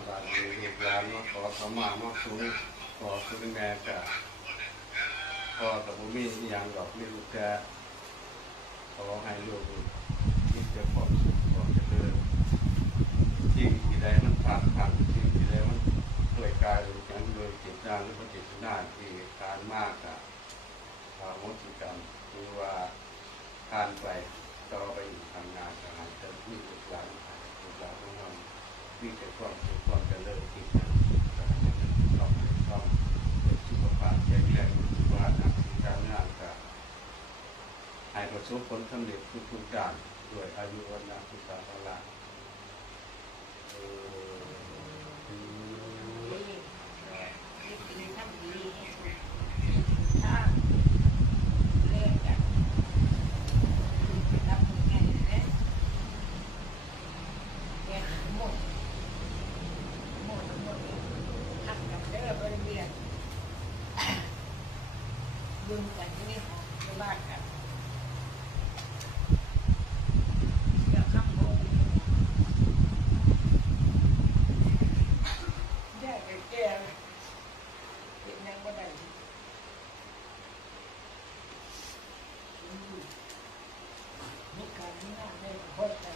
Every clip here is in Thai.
ลูกหลานมาขอสมามาสูงขอคุณแม่กะพ่อกับบุมีอย่างดอกไม่รู้แกขอให้ลูกมีแต่ความสุขความเจริญสิ่งที่ใดมันผ่านผ่านสิ่งที่ใดมันด้วยกายหรือการโดยจิตญาณหรือว่าจิตนานที่การมากอะภาวมติกรรมหรือว่าผ่านไปต่อไปอยู่ทางงานการจะมีลูกหลา มีแต่ความสุขความเจริญที่นั่นต้องต้องเป็นสุขภาพแข็งแรงสุขภาพทางการงานกับให้ประสบผลสำเร็จทุกทุกๆด้านด้วยอายุวันนาทุกสาระเออ ยืมกันที่นี่ของที่บ้านกันเดี๋ยวข้างบนแย่แก่เลยเป็นยังไม่ได้มีการมีงานในพอใจ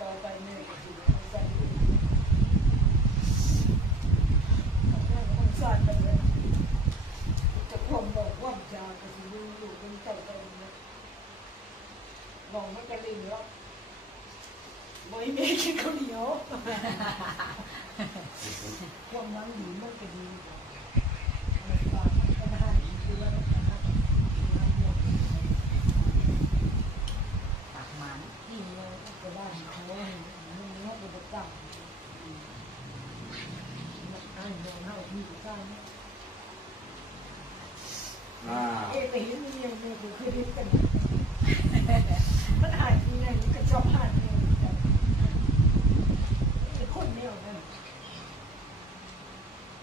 ต่อไปเนี่ยก็คือใจดีทำให้คนสร้างกันเลย จะคงบอกว่าจะกระสิลูอยู่เป็นเต่าเต่าเนี่ย มองมันจะลิงแล้วบอยเมย์กินข้าวเหนียวความนั้นดีมันก็ดีกว่ามันว่าปัญหาดีคือว่านะครับปากหมันที่เราจะได้เขามันเนาะเป็นประจำมันอ่านมองเท่าที่สร้างอ่าเอ๊ะไปเห็นมันยังไม่เคยเห็นกัน มันหายทีไหนมันก็ชอกหายเนี่ยเป็นคนแนวนั่น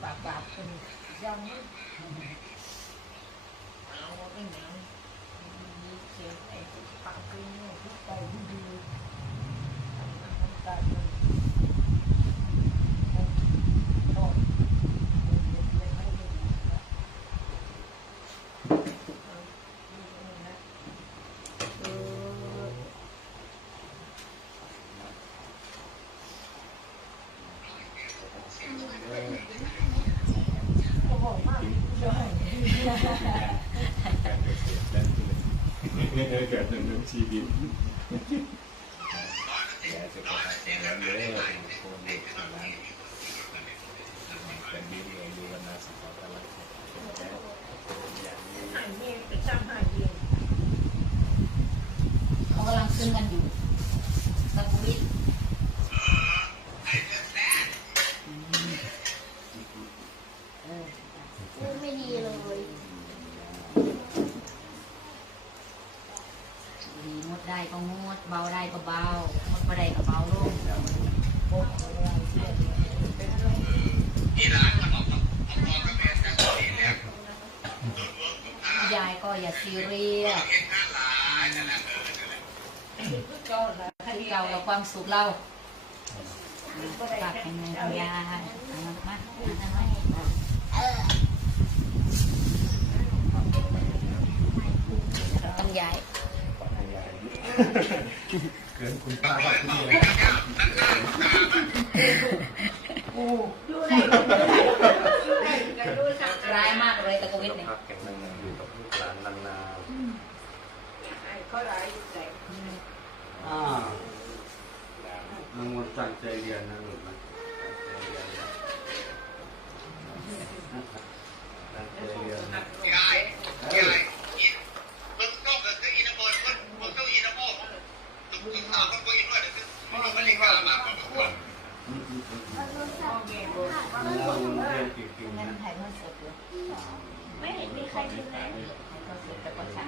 บากปากเป็นยังไม่เอาเป็นหยังมีเสียงไอ้ปากเป็นเนี่ยทุกไปที่ดีทำน้ำตาลมันนอนเด็กเล็กให้เด็กนะ ก็บอกมากใช่ การเกษตรและเกิดดำเนินชีวิตยาสุขภาพแข็งแรงเลยควิดหลานเป็นบินเลยดูวันาสุขภาพอะไรอย่างนี้หายเมย์ไปจำหายเองเขากำลังขึ้นกันอยู่ตะกุวิทเออ พูดไม่ดีเลย ดีงดได้ก็งดเบาได้ก็เบางดไม่ได้ก็เบาลง โอ้โหเสียเป็นเรื่อง ยายก็อย่าซี เรียสก็แล้วคือเรากับความสุขเราฝากเป็นไงคุณยายมามาเอามาต้องย้ายเกินคุณป้าว่าที่นี่โอ้ดูได้ดูได้ดูได้กันดูสัก ร้ายมากเลยตะกวิท สุข เนี่ย ภาพแข็งแรงอยู่กับลูกหลานนาน เขาหลายใจ ๆอ่าน้องมนต์ตั้งใจเรียนนะลูกนะตั้งใจเรียนนะตั้งใจเรียนนะเออ อืมอืมอืม พ่อแม่บอก เราเรียนจริงๆ งั้น นะ ถ่ายทอดสดอยู่ ไม่เห็นมีใครดูเลยถ่ายทอดสดแต่ก็ฉัน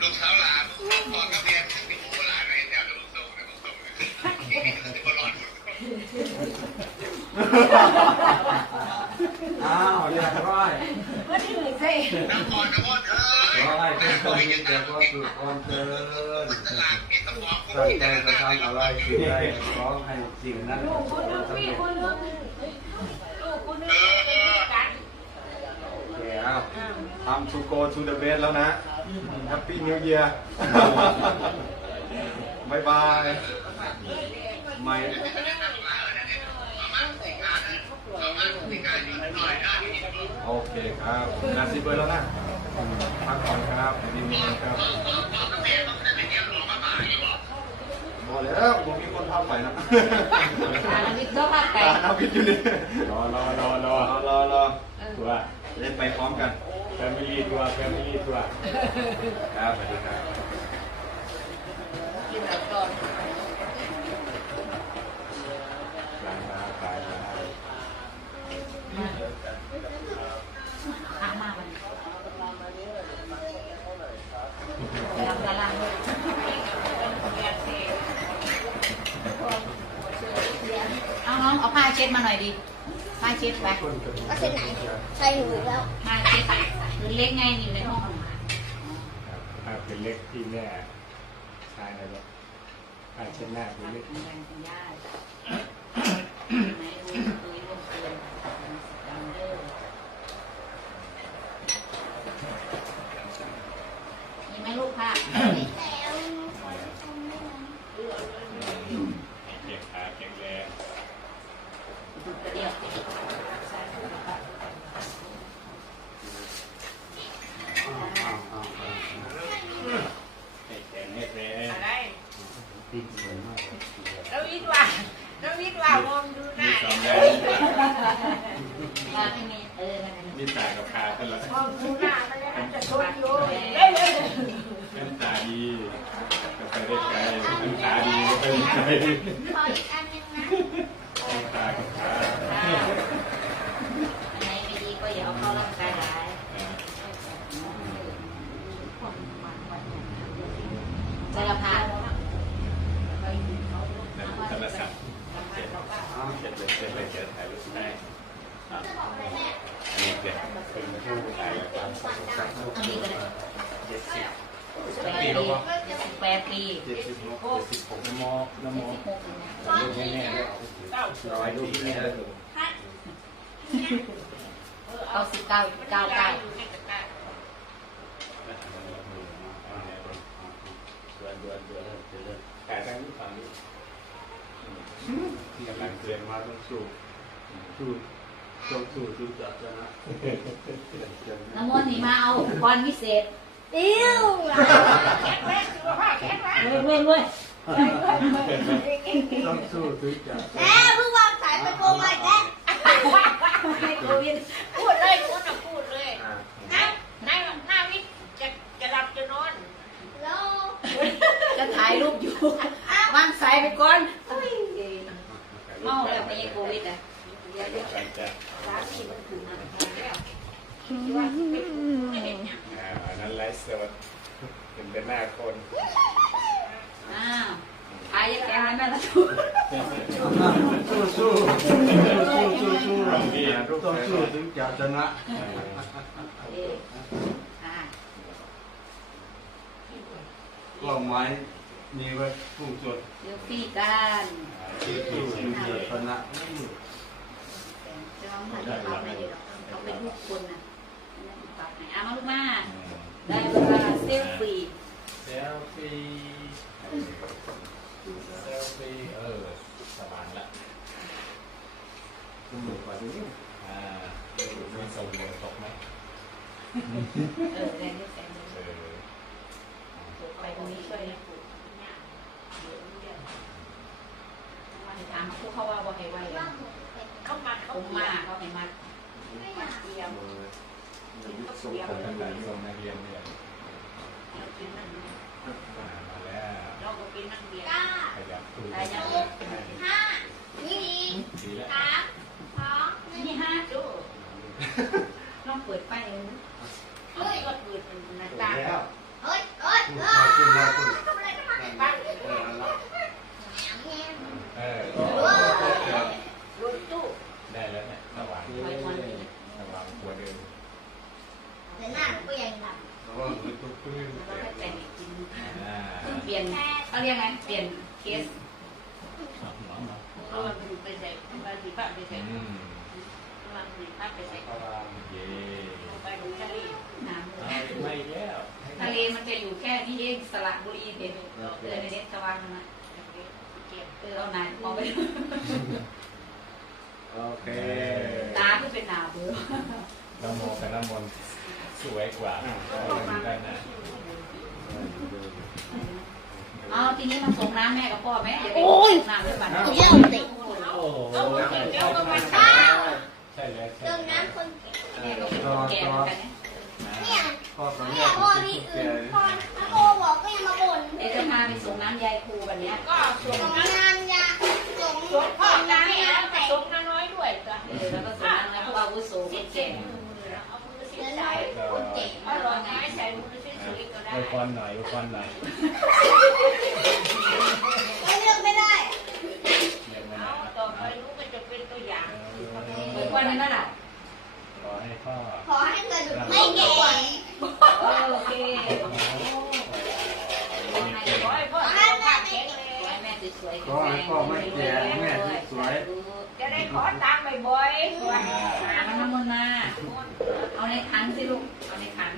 ลูกสาวหลานพ่อกับแม่ที่โอ้หลานอะไรแถวลูกส่นะลูกส่งที่นี่คือลอดอ้าวเรียบร้อย น้ำก่อนน้ำก่อนเอ้ยร้อยเพื่อนคนนี้เดี๋ยวก็สุดความเจริญตั้งใจจะทำอะไรสิ่งใดขอให้สิ่งนั้นลูกคนนึงสำพี่เร็จคนนึงลูกคนนึงกันโอเคอ้าว time to go to the bed แล้วนะ Happy New Year บายบายไม่โอ เคครับนาซีเบอร์แล้วนะพักผ่อนครับดีมีครับบอกแล้วผมมีคนพาไปนะอาแล้วนี่ก็พาไปตาน้ำพิษอยู่นี่รอรอรอรออรอรอตัวเล่นไปพร้อมกันแฟมิลี่ตัวแฟมิลี่ตัวครับสวัสดีครับกินแบบก่อน หลังมาขายมา อะมากมันไปทำตารางเลยเอาน้อง เอาผ้าเช็ดมาหน่อยดิผ้าเช็ดไปก็เส้นไหนใช่หนูแล้วผ้าเช็ดหรือเล็กไงอยู่ในห้องอ่าเป็นเล็กที่แม่ชายนะลูกอ่าเช่นหน้าเป็นเล็กแรงคุณย่าไหนดูคุยรวมเกินดังเด้อมีไหมลูกค่ะ เก็บขาแข็งแรง เดี๋ยว ให้แข็งให้แรง อะไร ติดสวยมาก น้องวิทย์ว่าน้องวิทย์ว่ามองดูห มี น้า สองแรง มาที่นี่เออนั่น มีตากับขากันละ มองดูหน้ามันยังจะชนอยู่เอ้ยเอ้ย เล่นตาดีก็ไปได้ไกลเล่นตาดีก็ไปได้ไกล ขออีกอันหนึงนะเล่นตากับขาไหนไม่ดีก็อย่าเอาเข้าร่างกายหลายสารพัดโทรศัพท์เสร็จเสร็จเลยเจ็ดเลยเจ็ดถ่ายรูปให้อะนนี้เด็กเป็นผู้ถ่ายความสำคัญอันนี้ก็ได้เจ็ดสิบ แปดปีแปดปีเจ็ดสิบหกเจ็ดสิบหกนโมนโมหกลูกแน่ๆเลยร้อยลูกนี่เลยเอาสิบเก้าเก้าเก้าดวนดวนดวนเดินกายทางนี้ฝั่งนี้ที่กำลังเตือนมาว่าต้องสู้สู้ต้องสู้สู้จัดชนะน้ำมนต์นี่มาเอาพรพิเศษ อิ้วแข็งแรงสุขภาพแข็งแรงเว้ยเว้ยเว้ยต้องสู้สู้จัดแม่เพิ่งวางสายไปโกงมาอีกแล้วโควิด พูดเลยคุณน่ะพูดเลย อ่า นะนายหน้าวิทย์จะจะหลับจะนอน แล้ว จะถ่ายรูปอยู่วางสายไปก่อนเฮ้ยเมาแล้วไม่ใช่โควิดอะเดี๋ยวเดี๋ยว กันจะ สามีมันถึงนะ อันนั้นไลฟ์สดเป็นเป็นหน้าคน อ้าวอายแกให้แม่ละทุก สู้สู้สู้สู้สู้สู้ต้องสู้ถึงจะชนะเอ๊ะอ่าเป้มีไว้พุ่งสุดเดี๋ยวพี่กันสู้ถึงจะชนะจะน้องถ่ายภาพไม่ดีหรอกเขาเป็นทุกคนนะอะมาลูกมาได้เวลาเซลฟี่ เซลฟี่เซลฟี่เออสบายละ คุณหมดไปดู อ่ามีส่งเงินตกไหม เออแรงนิดแรงนิด เออ ไปตรงนี้ช่วยนะถามผู้เขาว่าบ่ให้ไว้ เข้ามา ผ เข้าม มา มาเขาให้มาเดียว ส่งคนทั้งหลายส่งนักเรียนเนี่ยเรากินนั่นมาแล้วเราก็กินนั่งเดียวเก้าขยับคุยได้ยังห้าสี่ดีแล้วสามสองหนึ่งนี่ห้าจูลองเปิดไฟเองเฮ้ยก็เปิดเป็นหน้าต่างแล้วเฮ้ยเฮ้ยคุณเฮ้คุณยคุณทำอะไรทำไมบ้านเออแล้วเออ รถตู้ ได้แล้วเนี่ยระหว่าง ไฟมันนี่ ระหว่างครัวเดิม แต่หน้าหนูก็ยังท ระวังมือตุ๊กขึ้น เราแค่แต่งกิน อ่า เปลี่ยนเขาเรียกไงเปลี่ยน ไปใส่มาสีฟ้าไปใส่ อืม มาสีฟ้าไปใส่ พระราม เย่ ไปดูทะเลน้ำ เอาไม่แล้ว ทะเล มันจะอยู่แค่นี้เองสระบุรีเด็ดเออในเด็ดสว่างนะเก็บเออเอาไหนมองไปโอเคตาก็เป็นหนาเบื่อน้ำโมกับน้ำมนต์สวยกว่าเหมือนกันนะเอาทีนี้มาส่งน้ำแม่กับพ่อแม่เดี๋ยวไปส่งน้ำด้วยกันเยี่ยมสิโอ้โหใช่แล้วเติมน้ำคนแก่แม่ก็เป็นคนแก่เหมือนกันนะเนี่ยพ่อกับ เนี่แม่ยพ่อเป็นนี่ผู้อื่แก่นพ่อถ้าโอบอกก็ยังมาบ่นเดี๋ยวจะพาไปส่งน้ำยายครูแบบเนี้ยก็ส่ส่งงน้งานยาส่งำส่งพ่อส่งน้ำน้ำให้ให้แล้แล้ววแต่แต่ส่งน้อยด้วยจ้ะเออแล้วก็ส่งน้ำแล้วพวกอาวุโสคนแก่เอามือเดี๋ยวใส่เราคนเก่งอร่อยไหมใส่มือสวยๆก็ได้อวยพรหน่อยอวยพรหน่อย ไม่เลือกไม่ได้ เรียกมาห เอา น่อย ต่อไปลูกก็จะเป็นตัวอย่าง เหมือนวันนั้นน่ะ ขอให้พ่อ ขอให้เกิดไม่แก่ โอเค ขอให้พ่อสุขภาพแข็งแรง แม่สวยๆ ขอให้พ่อไม่แก่แม่สวย จะได้ขอตังค์บ่อยๆสวย มันน้ำมันมา เอา ในขันสิลูกเอาในขัน